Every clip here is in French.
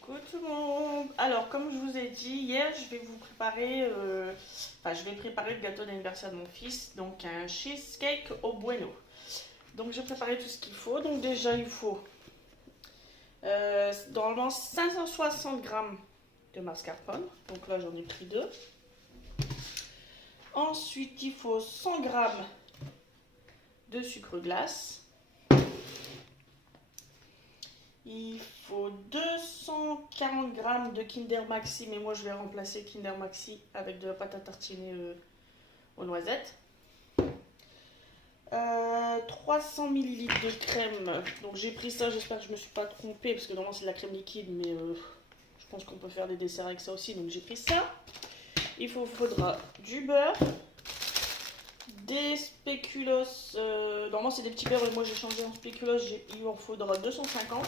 Coucou tout le monde. Alors comme je vous ai dit hier, je vais vous préparer, je vais préparer le gâteau d'anniversaire de mon fils, donc un cheesecake au bueno. Donc j'ai préparé tout ce qu'il faut. Donc déjà il faut normalement 560 grammes de mascarpone. Donc là j'en ai pris deux. Ensuite il faut 100 grammes de sucre glace. Il faut 240 grammes de Kinder Maxi, mais moi je vais remplacer Kinder Maxi avec de la pâte à tartiner aux noisettes. 300 ml de crème, donc j'ai pris ça, j'espère que je ne me suis pas trompée, parce que normalement c'est de la crème liquide, mais je pense qu'on peut faire des desserts avec ça aussi, donc j'ai pris ça. Il faudra du beurre, des spéculoos, normalement c'est des petits beurres, et moi j'ai changé en spéculoos, il en faudra 250.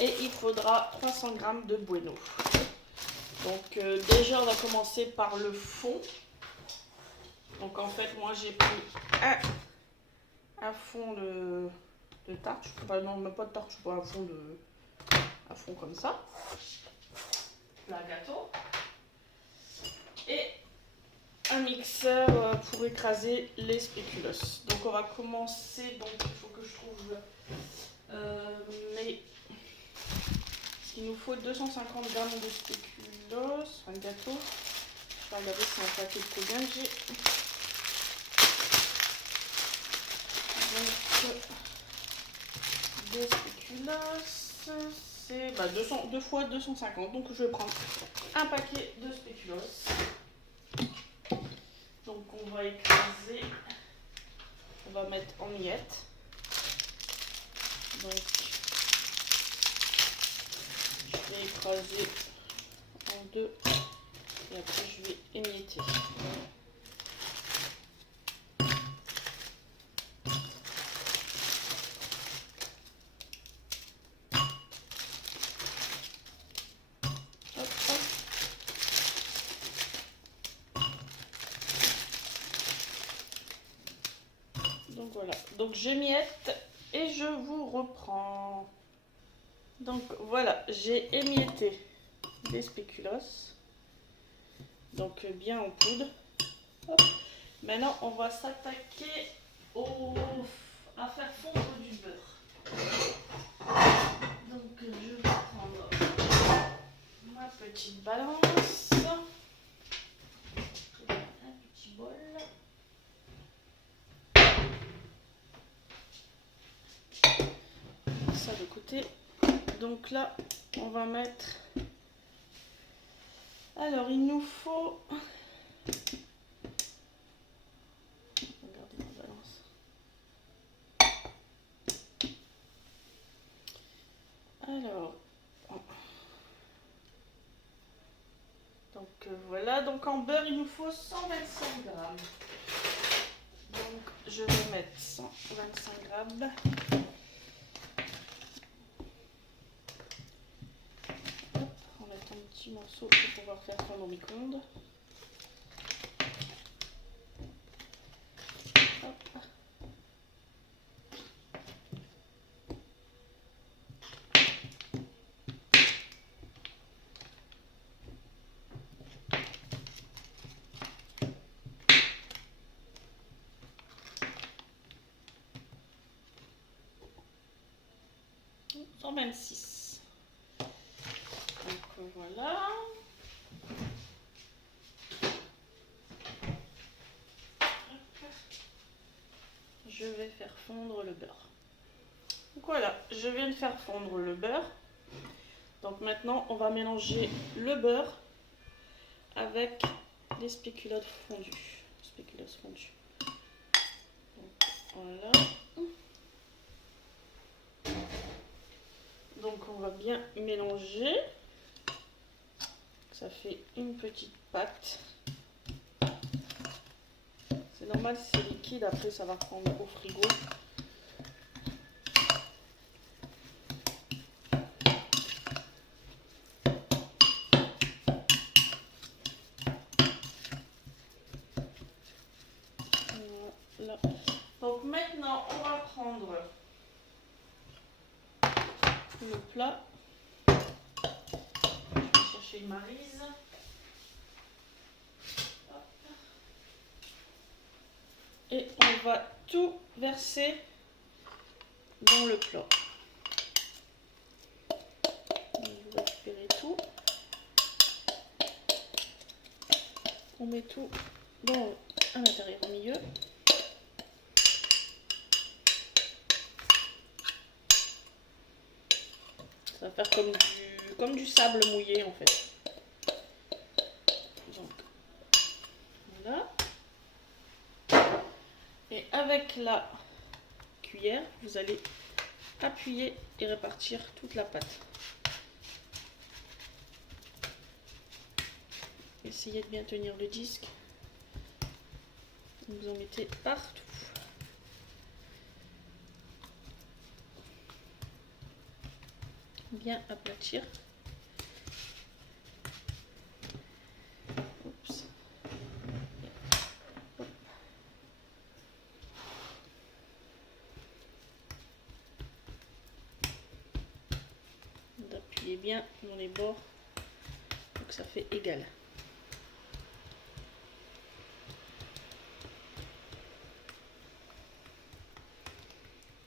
Et il faudra 300 g de bueno. Donc déjà on va commencer par le fond. Donc en fait moi j'ai pris un fond de tarte. Enfin non, même pas de tarte, je prends un fond comme ça. Là, gâteau. Et un mixeur pour écraser les spéculoos. Donc on va commencer, donc il faut que je trouve mes... Il nous faut 250 grammes de spéculoos, un gâteau. Je vais regarder si un paquet de combien j'ai. Donc, des spéculoos, c'est 2 fois 250. Donc, je vais prendre un paquet de spéculoos. Donc, on va écraser. On va mettre en miettes. Donc, je vais écraser en deux et après je vais émietter. Hop, hop. Donc voilà, donc j'émiette et je vous reprends. Donc voilà, j'ai émietté des spéculoos, donc bien en poudre. Hop. Maintenant on va s'attaquer à faire fondre du beurre. Donc je vais prendre ma petite balance, un petit bol. Ça de côté. Donc là, on va mettre... Alors, il nous faut... Regardez ma balance. Alors... Donc voilà, donc en beurre, il nous faut 125 grammes. Donc, je vais mettre 125 grammes. Un petit morceau pour pouvoir faire fondre au micro-ondes. Hop. 126. Donc voilà. Je vais faire fondre le beurre. Donc voilà, je viens de faire fondre le beurre. Donc maintenant, on va mélanger le beurre avec les spéculoos fondus. Donc, voilà. Donc on va bien mélanger. Ça fait une petite pâte. C'est normal si c'est liquide, après ça va prendre au frigo. Voilà. Donc maintenant on va prendre le plat. chez Maryse. Et on va tout verser dans le plat. Vous récupérez tout. On met tout à l'intérieur, au milieu. Ça va faire comme du sable mouillé en fait. Donc, voilà. Et avec la cuillère, vous allez appuyer et répartir toute la pâte. Essayez de bien tenir le disque. Vous en mettez partout. Bien aplatir. Oups. D'appuyer bien dans les bords pour que ça fait égal.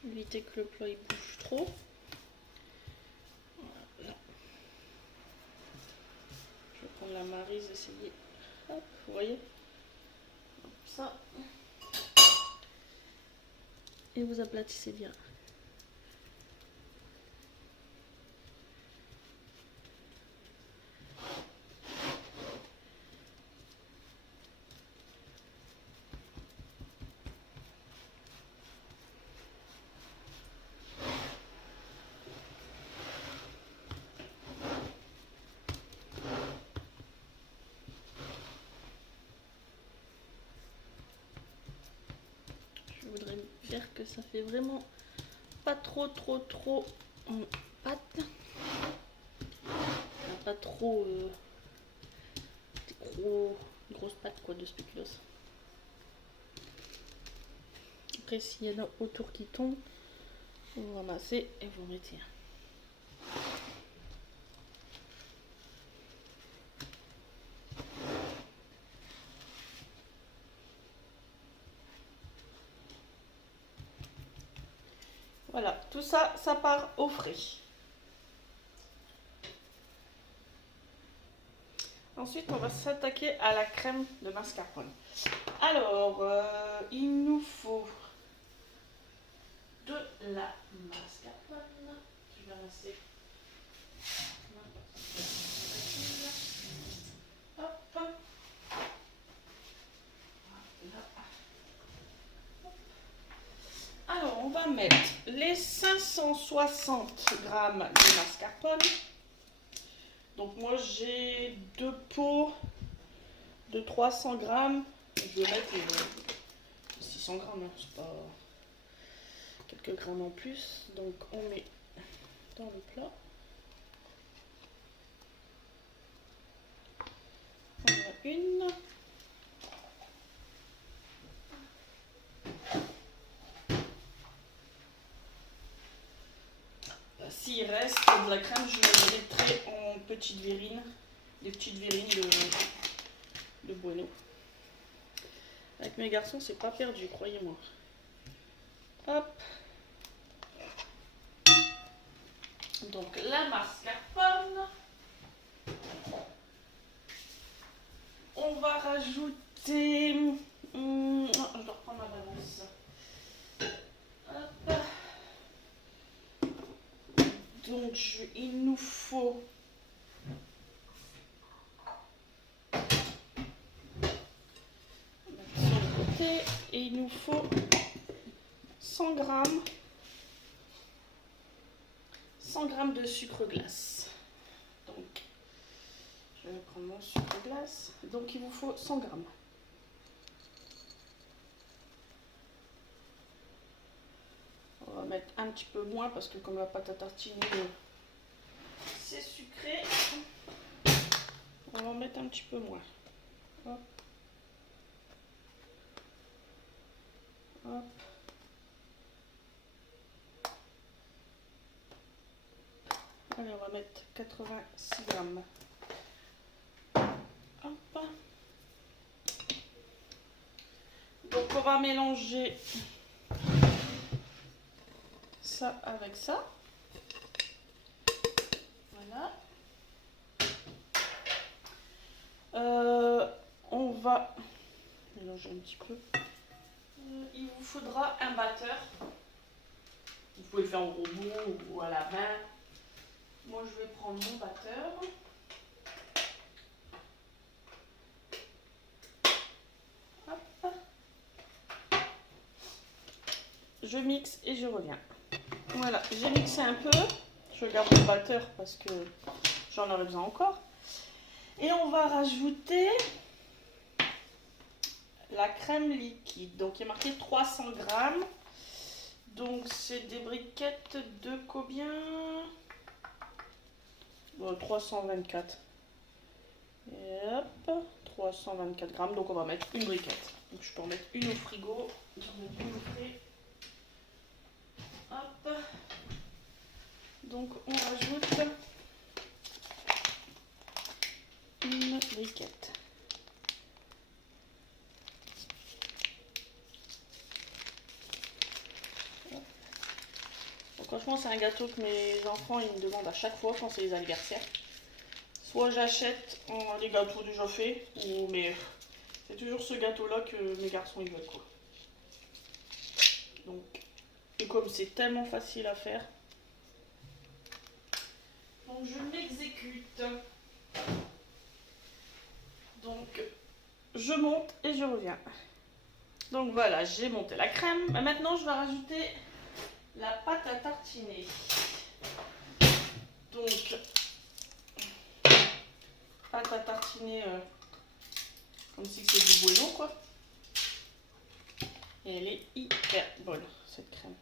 Évitez que le plat il bouge trop. Voilà. Je vais prendre la Maryse, essayer. Hop, vous voyez, comme ça. Et vous aplatissez bien. Je voudrais faire que ça fait vraiment pas trop en pâte. Pas trop grosse pâte quoi de spéculoos. Après s'il y en a autour qui tombent, vous ramassez et vous mettez. Voilà, tout ça, ça part au frais. Ensuite, on va s'attaquer à la crème de mascarpone. Alors, il nous faut de la mascarpone. Je vais ramasser. Hop. Alors, on va mettre les 560 grammes de mascarpone. Donc moi j'ai 2 pots de 300 grammes. Je vais mettre les 600 grammes, hein. C'est pas quelques grammes en plus. Donc on met dans le plat. On a une. S'il reste de la crème, je la mettrai en petites verrines. Des petites verrines de Bueno. Avec mes garçons, c'est pas perdu, croyez-moi. Hop. Donc la mascarpone. On va rajouter. Je dois reprendre ma balance. Hop. Donc il nous faut. Sur le côté. Et il nous faut 100 grammes. 100 grammes de sucre glace. Donc, je vais prendre mon sucre glace. Donc, il vous faut 100 grammes. On va mettre un petit peu moins parce que comme la pâte à tartiner, c'est sucré. On va en mettre un petit peu moins. Hop. Hop. Allez, on va mettre 86 grammes. Donc on va mélanger ça avec ça. Voilà. On va mélanger un petit peu. Il vous faudra un batteur. Vous pouvez le faire au robot ou à la main. Moi je vais prendre mon batteur. Hop. Je mixe et je reviens. Voilà, j'ai mixé un peu. Je garde le batteur parce que j'en aurai besoin encore. Et on va rajouter la crème liquide. Donc il est marqué 300 grammes. Donc c'est des briquettes de combien? Bon, 324. Et hop, 324 grammes. Donc on va mettre une briquette. Donc je peux en mettre une au frigo. Hop. Donc on rajoute une briquette. Donc, franchement c'est un gâteau que mes enfants ils me demandent à chaque fois quand c'est les anniversaires. Soit j'achète les gâteaux déjà faits, mais c'est toujours ce gâteau là que mes garçons ils veulent quoi. Donc, et comme c'est tellement facile à faire, donc je m'exécute. Donc je monte et je reviens. Donc voilà, j'ai monté la crème. Maintenant je vais rajouter la pâte à tartiner. Donc pâte à tartiner comme si c'était du bueno quoi. Et elle est hyper bonne cette crème.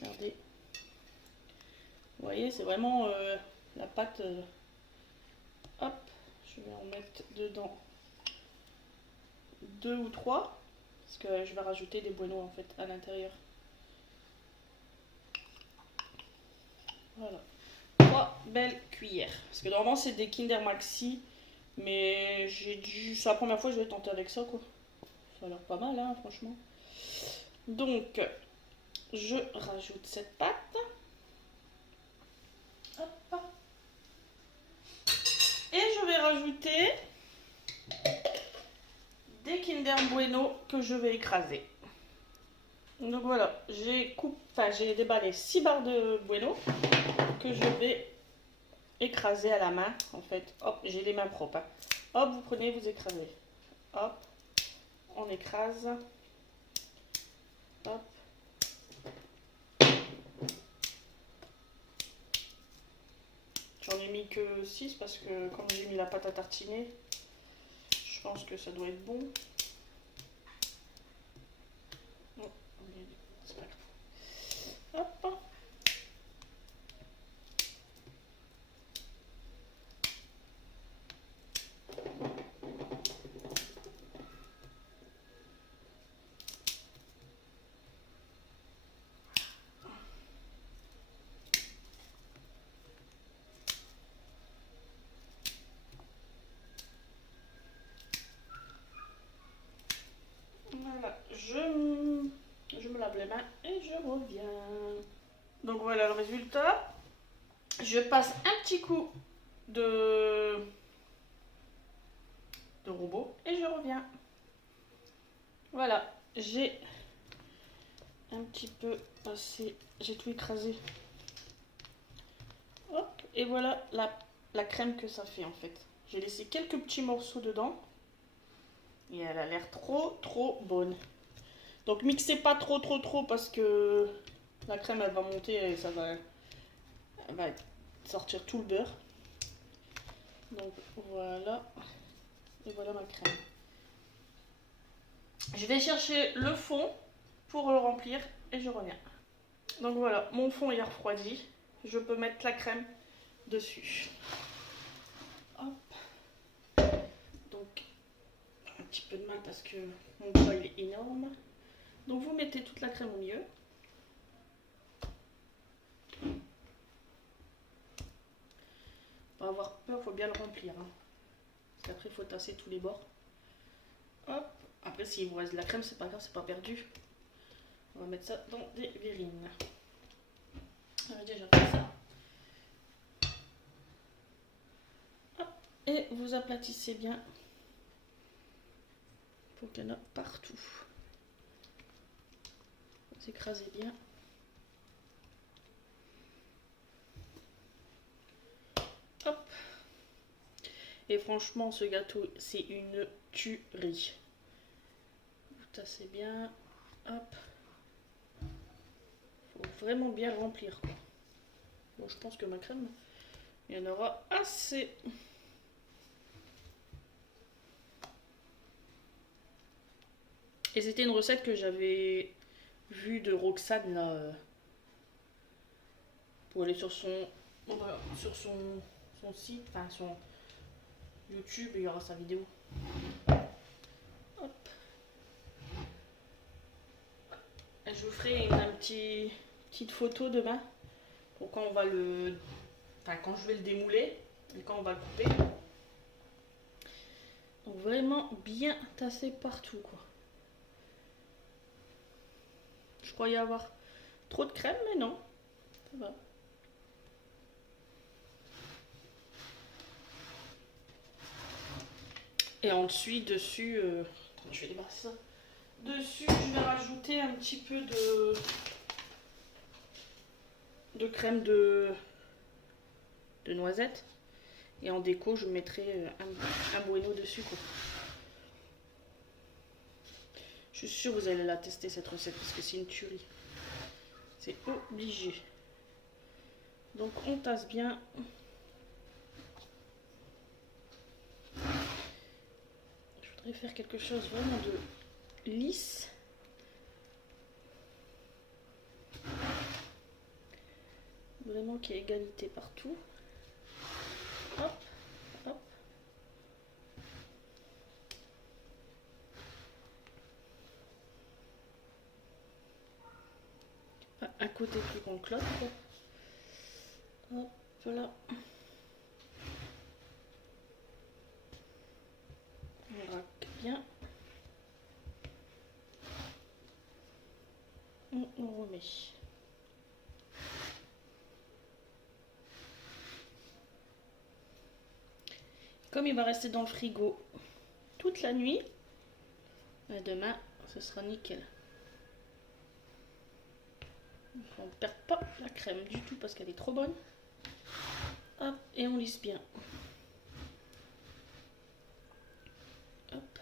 Regardez. Vous voyez, c'est vraiment la pâte. Hop, je vais en mettre dedans 2 ou 3. Parce que je vais rajouter des bueno en fait à l'intérieur. Voilà. 3 belles cuillères. Parce que normalement c'est des Kinder Maxi. Mais j'ai dû. C'est la première fois que je vais tenter avec ça quoi. Ça a l'air pas mal hein, franchement. Donc je rajoute cette pâte. Hop. Et je vais rajouter des Kinder Bueno que je vais écraser. Donc voilà, j'ai déballé 6 barres de Bueno que je vais écraser à la main. En fait, hop, j'ai les mains propres. Hein. Hop, vous prenez, vous écrasez. Hop, on écrase. Hop. J'en ai mis que 6 parce que comme j'ai mis la pâte à tartiner, je pense que ça doit être bon. Hop. Voilà, je me lave les mains et je reviens. Donc voilà le résultat. Je passe un petit coup de robot et je reviens. Voilà, j'ai un petit peu passé, j'ai tout écrasé. Hop, et voilà la crème que ça fait en fait. J'ai laissé quelques petits morceaux dedans. Et elle a l'air trop bonne. Donc mixez pas trop parce que la crème elle va monter et elle va sortir tout le beurre. Donc voilà. Et voilà ma crème. Je vais chercher le fond pour le remplir et je reviens. Donc voilà, mon fond est refroidi. Je peux mettre la crème dessus. Hop. Donc un petit peu de mal parce que mon bol est énorme. Donc vous mettez toute la crème au milieu. Pas avoir peur, faut bien le remplir. Hein. Parce qu'après, il faut tasser tous les bords. Hop. Après, s'il vous reste de la crème, c'est pas grave, c'est pas perdu. On va mettre ça dans des verrines. On a déjà fait ça. Hop. Et vous aplatissez bien pour qu'il y en a partout. Vous écrasez bien. Hop. Et franchement, ce gâteau, c'est une tuerie. Vous tassez bien. Hop. Faut vraiment bien remplir, quoi. Bon, je pense que ma crème, il y en aura assez. Et c'était une recette que j'avais vue de Roxane, là, pour aller sur son site, enfin son YouTube, il y aura sa vidéo. Hop. Et je vous ferai une petite photo demain pour quand on va le, enfin quand je vais le démouler et quand on va le couper. Donc vraiment bien tassé partout, quoi. Je croyais avoir trop de crème, mais non, ça va. Et ensuite, dessus, je vais débarrasser ça. Dessus, je vais rajouter un petit peu de crème de noisette. Et en déco, je mettrai un bueno dessus, quoi. Je suis sûre que vous allez la tester, cette recette, parce que c'est une tuerie. C'est obligé. Donc, on tasse bien. Je voudrais faire quelque chose vraiment de lisse. Vraiment qu'il y ait égalité partout. Hop, hop. Pas un côté plus grand que l'autre. Hop, voilà. On raque bien. On remet. Comme il va rester dans le frigo toute la nuit, demain, ce sera nickel. On ne perd pas la crème du tout parce qu'elle est trop bonne. Hop, et on lisse bien. Hop.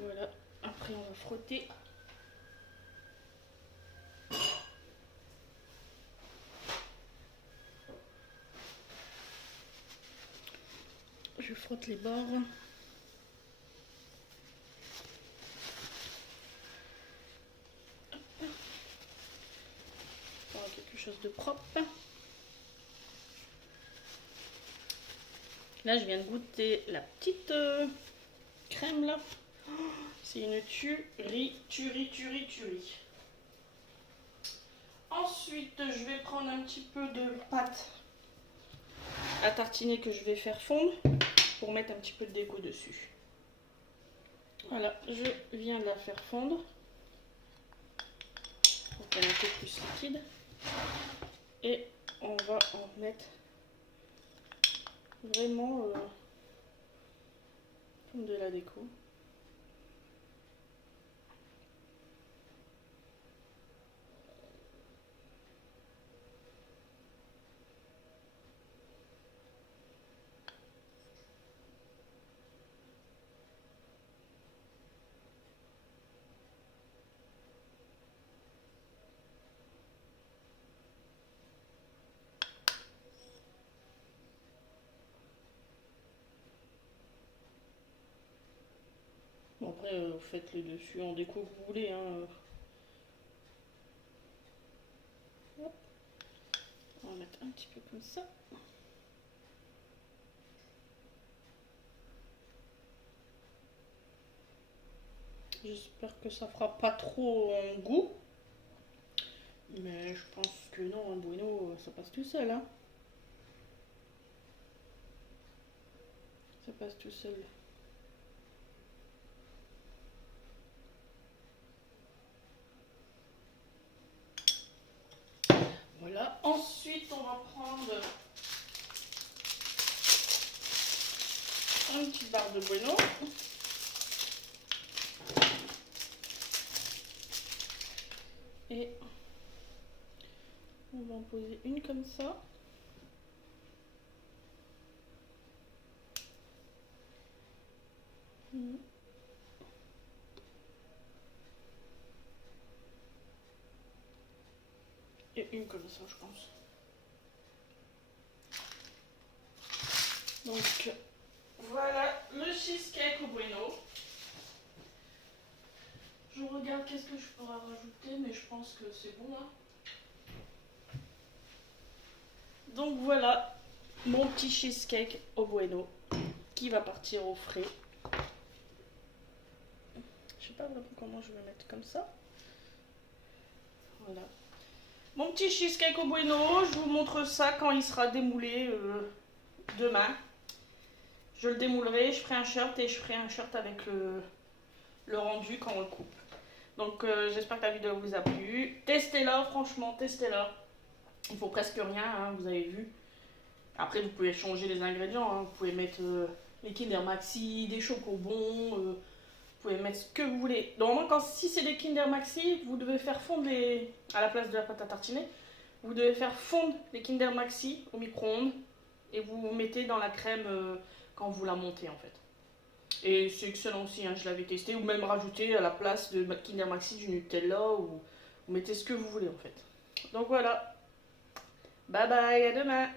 Voilà, après on va frotter. Je frotte les bords. Pour quelque chose de propre. Là, je viens de goûter la petite crème là. C'est une tuerie. Ensuite, je vais prendre un petit peu de pâte à tartiner que je vais faire fondre pour mettre un petit peu de déco dessus. Voilà, je viens de la faire fondre. Donc elle est un peu plus liquide. Et on va en mettre vraiment comme de la déco. Bon, après, faites le dessus en déco que vous voulez. Hein. Hop. On va mettre un petit peu comme ça. J'espère que ça fera pas trop en goût. Mais je pense que non, un bueno, ça passe tout seul. Hein. Ça passe tout seul. Voilà. Ensuite, on va prendre une petite barre de Bueno. Et on va en poser une comme ça. Et une comme ça, je pense. Donc, voilà le cheesecake au Bueno. Je regarde qu'est-ce que je pourrais rajouter, mais je pense que c'est bon. Hein. Donc voilà mon petit cheesecake au Bueno qui va partir au frais. Je sais pas vraiment comment je vais mettre comme ça. Voilà. Mon petit cheesecake au Bueno, je vous montre ça quand il sera démoulé demain. Je le démoulerai, je ferai un shirt et je ferai un shirt avec le rendu quand on le coupe. Donc j'espère que la vidéo vous a plu. Testez-la, franchement, testez-la. Il faut presque rien, hein, vous avez vu. Après, vous pouvez changer les ingrédients. Hein. Vous pouvez mettre les Kinder Maxi, des chocobons. Vous pouvez mettre ce que vous voulez. Normalement, si c'est des Kinder Maxi, vous devez faire fondre à la place de la pâte à tartiner. Vous devez faire fondre les Kinder Maxi au micro-ondes. Et vous mettez dans la crème quand vous la montez, en fait. Et c'est excellent aussi, hein, je l'avais testé. Ou même rajouter à la place de Kinder Maxi du Nutella. Ou vous mettez ce que vous voulez, en fait. Donc voilà. Bye bye, à demain.